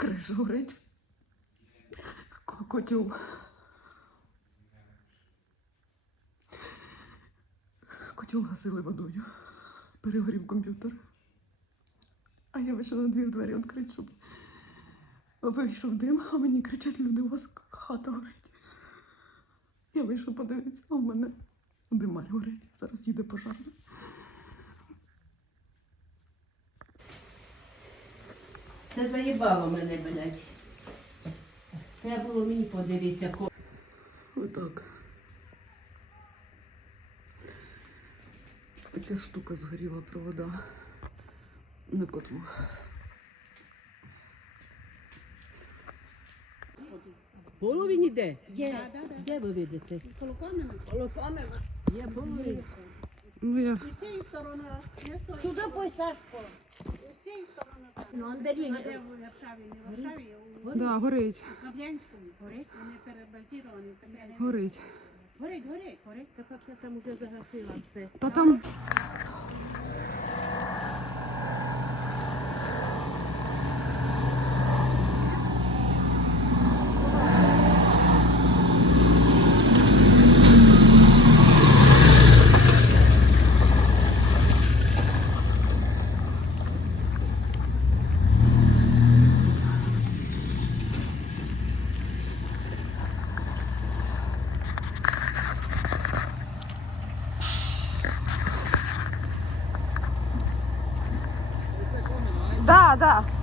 Криша горить. К- Котел. Котел гасили водою. Перегорів комп'ютер. А я вийшла на двір двері відкрити, щоб вийшов дим, а мені кричать люди, у вас хата горить. Я вийшла подивитися, а в мене димарь горить. Зараз їде пожарна. Це заїбало мене, блядь. Треба було мені подивитися, ко- Отак. Ця штука згоріла провода на котлу. Половин іде? Є. Де ви видите? Є половин. Ну я З цієї сторони. Туди пой Сашко. З цієї сторони. Ну, Андрій. Де в Варшаві? Не в Варшаві, у да, горить, Кам'янському. Горить? Вони перебазіровані в Кам'янську. горить. Горить, горить, горить. Так як я там уже загасила все. Та там. Да, да.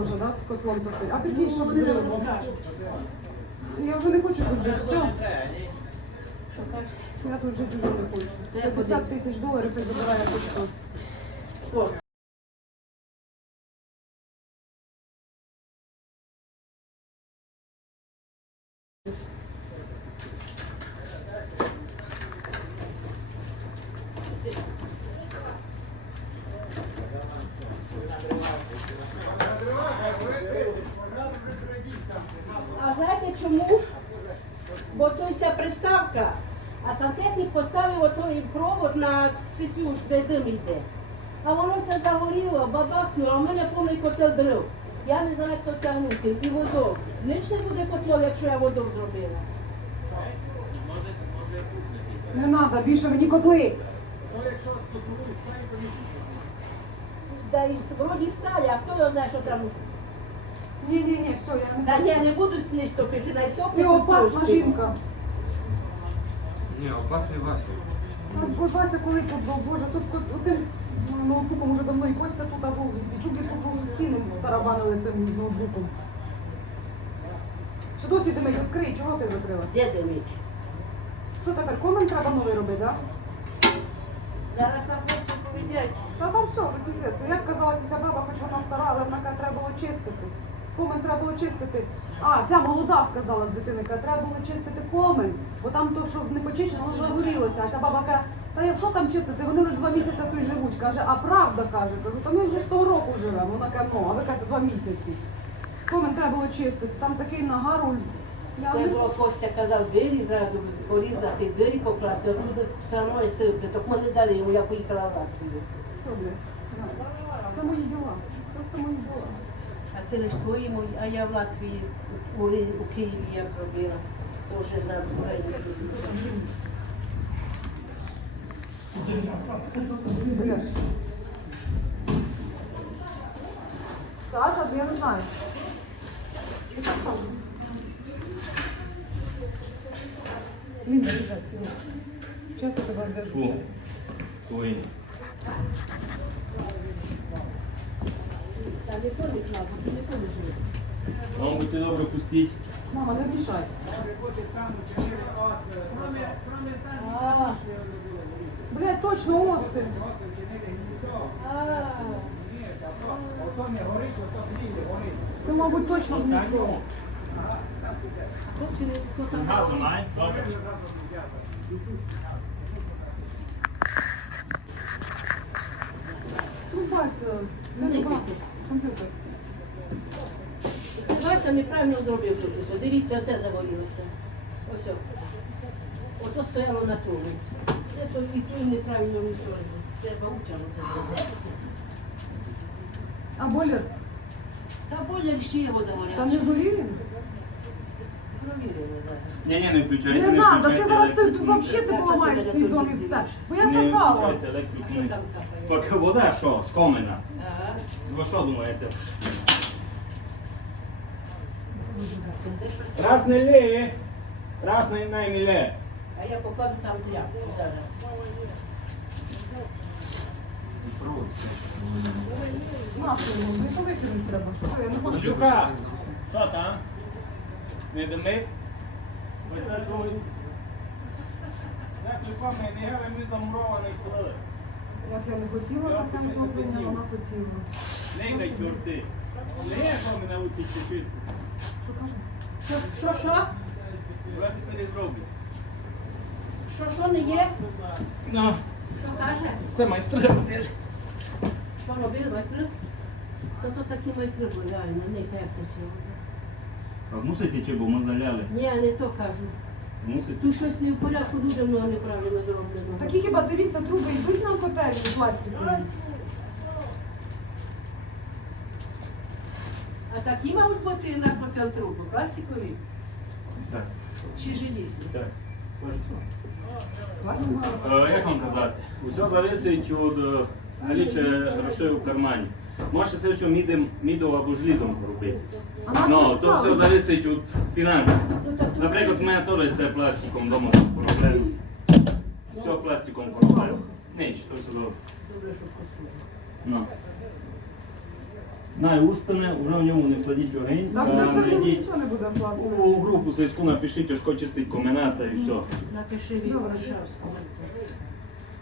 Можна вже, да, котлом топити. А прикинь, Ну, щоб вони нам Я вже не хочу тут жити. Все. Я тут жити вже не хочу. 50 тисяч доларів ти забирає хоч А знаєте чому? Бо то вся приставка, а сантехнік поставив отой провод на сисюш, де дим йде. А воно все загоріло, бабахнуло, а в мене повний котел дров. Я не знаю, як то тягнути. І водок. Ніч не буде котлов, якщо я водок зробила. Не треба, більше мені котли. Та й вроді сталі, а хто його знає, що там. Ні, ні, ні, все, я не Та ні, не буду не стопити, не стопити. Ти опасна жінка. Ні, опасний Вася. Бо коли тут був, боже, тут тут один ноутбуком вже давно і Костя тут а був, і чуки тут були ціни тарабанили цим ноутбуком. Що досі димить, відкрий, чого ти закрила? Де димить? Що тепер, комент треба новий робити, так? Зараз на хлопці повідять. Та там все, вже піздець. Як казалася ця баба, хоч вона стара, але вона каже, треба було чистити. Комен треба було чистити. А, ця молода сказала з дитини, каже, треба було чистити комен, бо там то, що не почищено, воно загорілося. А ця баба каже, та якщо там чистити, вони лише два місяці й живуть. Каже, а правда каже, кажу, та ми вже з того року живемо. Вона каже, ну, а ви кажете, два місяці. Комен треба було чистити. Там такий нагар. у- не- було Костя казав, двері зразу порізати, двері покласти, а тут все одно і сипте. Так ми не дали йому, я поїхала в Латвію. Все, блядь. Це мої діла. Це все мої діла. Це лише твої мої, а я в Латвії, у, у Києві як робила, теж на українській. Саша, я не знаю. Лінда, лежать, сила. Сейчас я тебе держу. Фу. Свої. Та не то не клав, не то не жив. Вам будьте добре пустіть. Мама, не мішай. А, Блядь, точно оси. а. Це, мабуть, точно гніздо. Хлопці, не хто там. Газу май? Добре. Труба це. Не. Комп'ютер. Вася неправильно зробив тут усе. Дивіться, оце загорілося. Ось. Ото стояло на тому. Це то і той неправильно нічого. Це баучано це. А бойлер? Та бойлер ще є вода Та не він? Ні, ні, не включайте, Не не треба, ти зараз ти взагалі ти поламаєш цей дом і все. Бо я Не казала. А що ні. Поки вода що, з комина. Ви що думаєте? Раз не лє, раз не не не лє. А я покладу там тряпку зараз. Люка, що там? Не димить? Ви все тут? Як люка, ми не гали, ми замурований цілили. Як я не хотіла, так я не хотіла. Не йде чорти. Не що мене учиться чисто. Що каже? Що, що, що? Тепер не зроблю. Що, що не є? Ну, Що каже? все майстри робили. Що робили майстри? То то такі майстри були, реально, не так почали. А мусите чи, бо ми заляли. Ні, не то кажу. Мусите. Тут щось не в порядку, дуже много неправильно зроблено. Такі хіба дивіться, труби йдуть на котельні пластикові. А такі мають бути на котел трубу, пластикові Так, чи желізні? так. Пластикові. Е, Як вам казати? Усе залежить від е, наліччя грошей у кармані. Можете це все мідом, мідом або желізом робити. А Ну, то все залежить від фінансів. Ну, так тут Наприклад, у мене теж все пластиком вдома проблем. Все пластиком проблем. Ніч, то все добре. Добре, що послухав. Найустане, вже в ньому не кладіть огонь, Там вже все найдіть нічого не буде у групу сільську напишіть, тяжко чистить комината і все. Напиши Варшавського.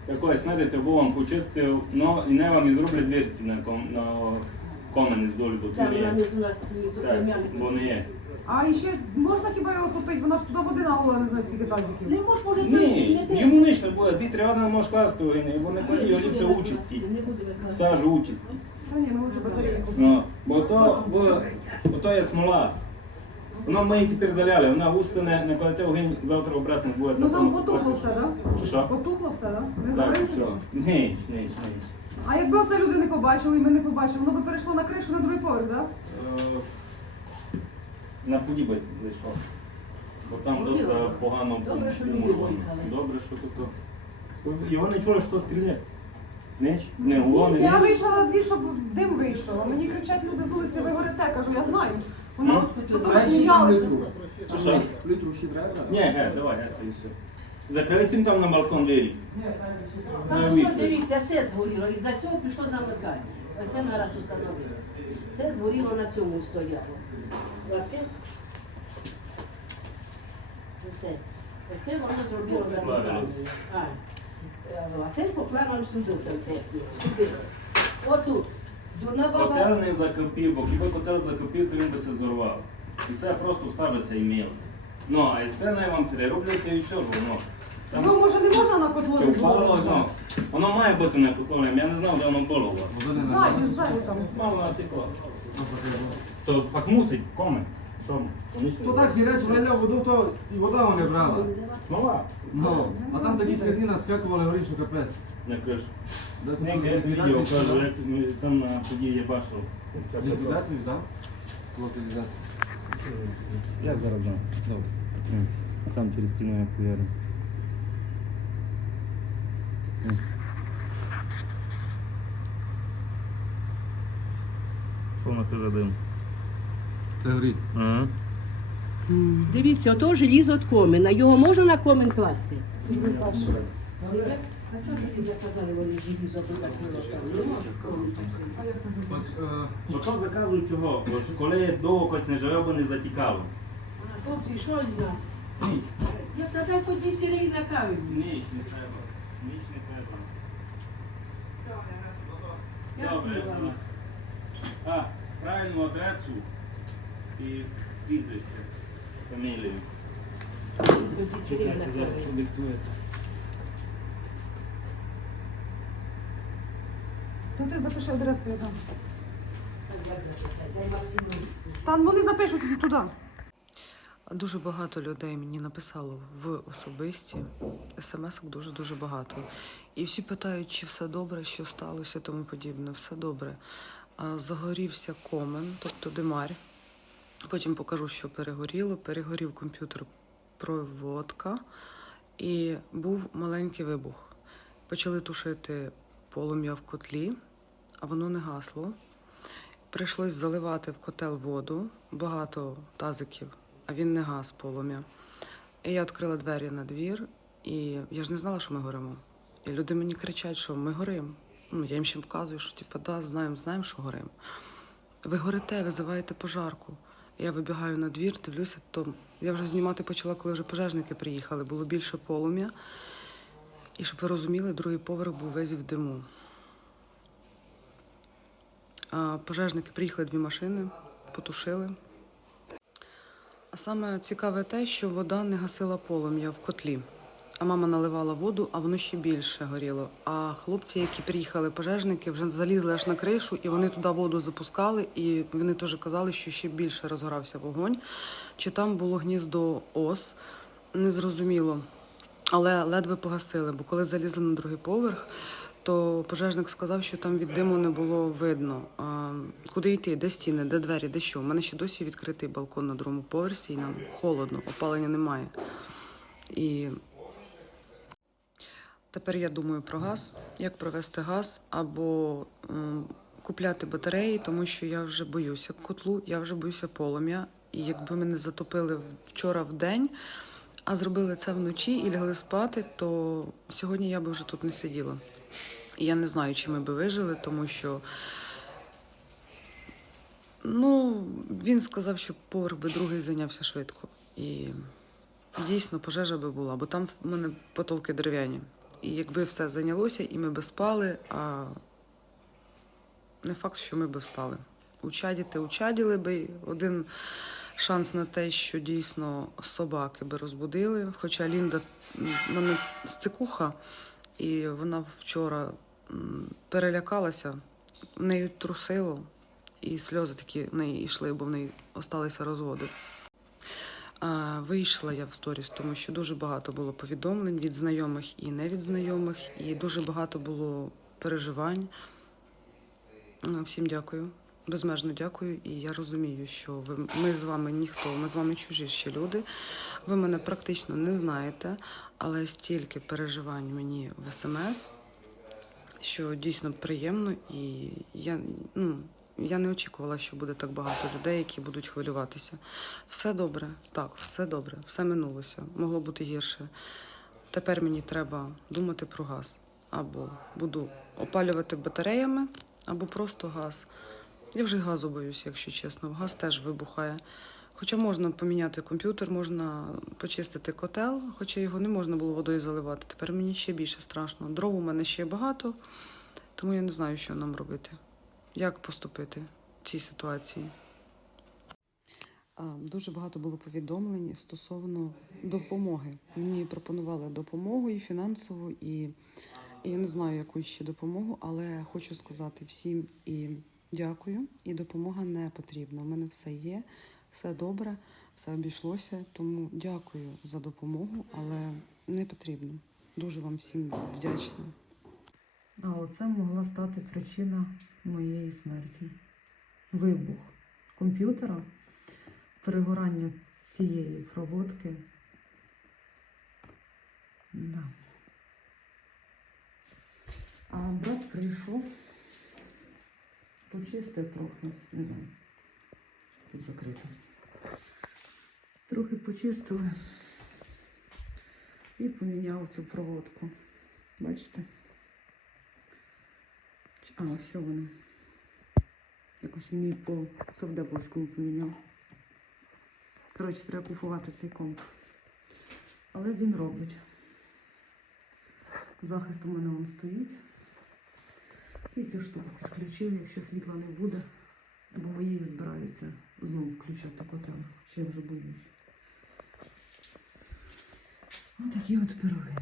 Якось знайдете, бо вам почистив, ну і не вам і зроблять дверці на, ком, на комені з долю, бо не на є. нас Так, бо не є. А і ще можна хіба його топити? Вона ж туди води налила, не знаю скільки тазиків. Не можеш, може, Ні, не треба. йому ніч не буде, дві три не можеш класти огонь, бо не кладі, його ліпше участі. Не буде. Сажу участь. Та ні, ми вже батареї купили. Ну, бо то, бо, бо то є смола. Воно ми її тепер заляли, вона густане, не кладете огонь, завтра обратно буде Ну та там потухло все, так? Що що? Потухло все, так? Не Так, все. Ніч, ніч, ніч. А якби оце люди не побачили і ми не побачили, воно би перейшло на кришу на другий поверх, так? Е, На подібець зайшов. Бо там досить погано Добре, що було. люди виїхали. Добре, що тут. Його не чули, що стріляє. Ніч? Не гуло, не Я ніч. вийшла на двір, щоб дим вийшов. А мені кричать люди з вулиці, ви горите, кажу, я знаю. Воно Ну, сміялися. Що, що? Літру ще треба? Ні, ге, давай, ге, і все. Закрили всім там на балкон двері. Там На все, дивіться, все згоріло. І за цього пішло замикання. Все нараз установилося. Все згоріло на цьому стояло. Василь. Все. Все воно зробило замикання. А, Василь поклав нам сюди сантехніку. Сюди. Отут. Дурна баба. Котел не закипів, бо якби котел закипів, то він би се зорвав. І все просто всажеться і міл. Ну, а і все не вам перероблюєте і все, воно. Там Його може не можна на котло Чи впало, було? ну, воно має бути не котлом, я не знав, де воно було у вас. Ззаді, ззаді там. Мало натекло. То так мусить, коми. То так і речі, наляв воду, то і вода не брала. Смола. Ну, а там такі херні надскакували, говорить, що капець. На кришу. Я відео ліквідацію, кажу, як ми там на тоді я бачив. Ліквідацію, так? Локалізацію. Я зараз дам. Добре. Там через стіну я поверну. Повна хижа дим. Це горить. Ага. Дивіться, ото желізо від комина. Його можна на комин класти? А чого тоді заказали вони желізо. Бо що заказують чого? Бо ж коли довго когось не живе, бо не затікало. Хлопці, що з нас? Я тоді по 200 гривень на каві. Ніч не треба. Ніч не треба. Добре. Вам. А, правильну адресу і прізвище, фамілію. По 200 гривень на Зараз продиктуєте. То ти запиши адресу, я дам. Ручку. Там вони запишуть туди. Дуже багато людей мені написало в особисті смс дуже-дуже багато. І всі питають, чи все добре, що сталося, тому подібне. Все добре. Загорівся комен, тобто димарь. Потім покажу, що перегоріло. Перегорів комп'ютер проводка і був маленький вибух. Почали тушити полум'я в котлі, а воно не гасло. Прийшлось заливати в котел воду, багато тазиків, а він не гас полум'я. І я відкрила двері на двір, і я ж не знала, що ми горимо. І люди мені кричать, що ми горимо. Ну, я їм ще показую, що типу, да, знаємо, знаємо, що горимо. Ви горите, визиваєте пожарку. Я вибігаю на двір, дивлюся, то я вже знімати почала, коли вже пожежники приїхали. Було більше полум'я. І щоб ви розуміли, другий поверх був весь в диму. А, Пожежники приїхали дві машини, потушили. А саме цікаве те, що вода не гасила полум'я в котлі. А мама наливала воду, а воно ще більше горіло. А хлопці, які приїхали пожежники, вже залізли аж на кришу, і вони туди воду запускали, і вони теж казали, що ще більше розгорався вогонь. Чи там було гніздо ос, незрозуміло. Але ледве погасили, бо коли залізли на другий поверх, то пожежник сказав, що там від диму не було видно. А, куди йти, де стіни, де двері, де що. У мене ще досі відкритий балкон на другому поверсі, і нам холодно, опалення немає. І тепер я думаю про газ, як провести газ або купляти батареї, тому що я вже боюся котлу, я вже боюся полум'я. І якби мене затопили вчора в день, а зробили це вночі і лягли спати, то сьогодні я би вже тут не сиділа. І я не знаю, чи ми би вижили, тому що Ну, він сказав, що поверх би другий зайнявся швидко. І дійсно пожежа би була, бо там в мене потолки дерев'яні. І якби все зайнялося, і ми би спали, а не факт, що ми би встали. Учадіти учаділи би. Один шанс на те, що дійсно собаки би розбудили. Хоча Лінда мене сцикуха, і вона вчора перелякалася, в неї трусило, і сльози такі в неї йшли, бо в неї осталися розводи. Вийшла я в сторіс, тому що дуже багато було повідомлень від знайомих і не від знайомих, і дуже багато було переживань. Ну, Всім дякую. Безмежно дякую. І я розумію, що ви ми з вами ніхто, ми з вами чужі ще люди. Ви мене практично не знаєте, але стільки переживань мені в смс, що дійсно приємно, і я, ну, я не очікувала, що буде так багато людей, які будуть хвилюватися. Все добре, так, все добре, все минулося, могло бути гірше. Тепер мені треба думати про газ. Або буду опалювати батареями, або просто газ. Я вже газу боюся, якщо чесно. Газ теж вибухає. Хоча можна поміняти комп'ютер, можна почистити котел, хоча його не можна було водою заливати. Тепер мені ще більше страшно. Дров у мене ще багато, тому я не знаю, що нам робити. Як поступити в цій ситуації? Дуже багато було повідомлень стосовно допомоги. Мені пропонували допомогу і фінансову, і, і я не знаю, яку ще допомогу, але хочу сказати всім і дякую. І допомога не потрібна. У мене все є, все добре, все обійшлося. Тому дякую за допомогу, але не потрібно. Дуже вам всім вдячна. А оце могла стати причина моєї смерті. Вибух комп'ютера, перегорання цієї проводки. Да. А брат прийшов, почистив трохи, не знаю, тут закрито. Трохи почистили і поміняв цю проводку. Бачите? А, ось воно. Якось мені по совдеповському поміняв. Коротше, треба купувати цей комп. Але він робить. Захист у мене он стоїть. І цю штуку підключив, якщо світла не буде, бо мої збираються знову включати котел, чи я вже боюсь. Ось такі от пироги.